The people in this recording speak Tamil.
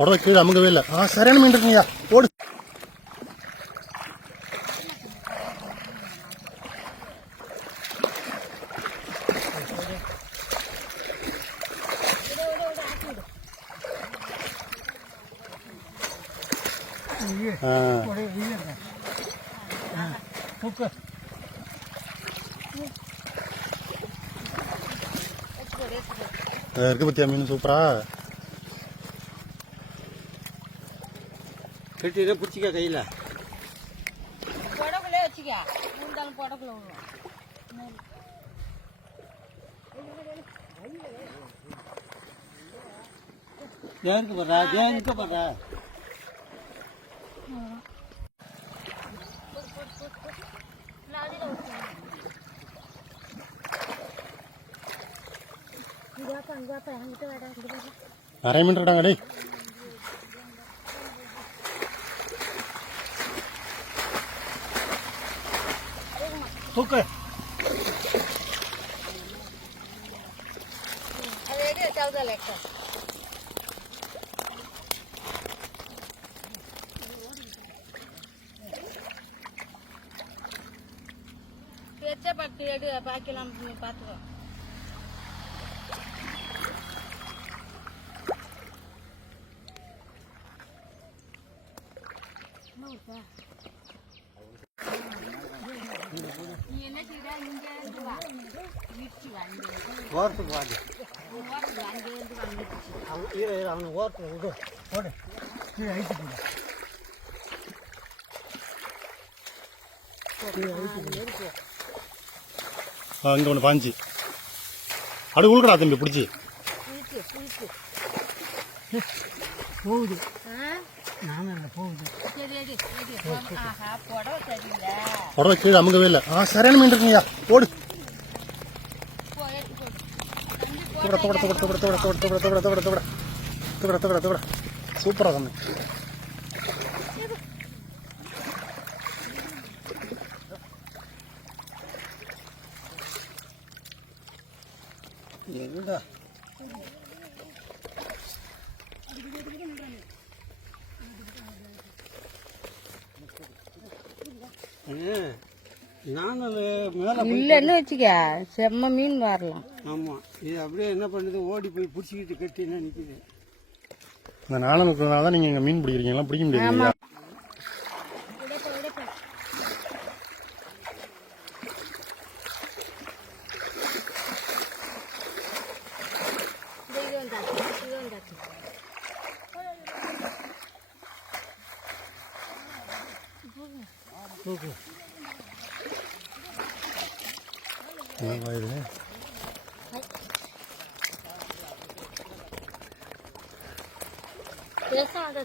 புடவை கீழே அமுங்கவே இல்லை. சரியான மீன் இருக்குங்கய்யா, ஓடு. இருக்கு பத்தியா மீன் சூப்பரா கட்டிட பிடிச்சிக்க கையில புடகுலே வச்சுக்க மூந்தாலும் புடகுல ஜெயனுக்கு போடுறா ஜெயனுக்கு போடுறா நிறைய மீன் இருக்காங்க டே. தூக்கு பாக்கலாம் பார்த்துக்கோ. நீ என்ன செய்யற? இங்க இருந்து வா, வீட்டுக்கு வந்து ஓரத்துக்கு வாங்க. அங்கேருந்து வந்துடுச்சு. அவனை ஓரத்தில் விடு போடு கீழே அழிச்சு போடு. இங்க ஒன்று பாஞ்சு அப்படி உள்கடா தம்பி பிடிச்சி போகுது. நானும் போகுது. புடவை கீழே அமுங்கவே இல்லை. சரியான மீன் இருக்குங்கய்யா, ஓடு. சூப்பரா தம்பி. எங்கடா நானும் மேலே இல்லைன்னு வச்சுக்க செம்ம மீன் வரலாம். ஆமாம், இது அப்படியே என்ன பண்ணுது, ஓடி போய் பிடிச்சிக்கிட்டு கட்டினா நிற்குது. இந்த நானும் இருக்கிறதுனால தான் நீங்கள் இங்கே மீன் பிடிக்கிறீங்களா? பிடிக்க முடியாது. பேசாத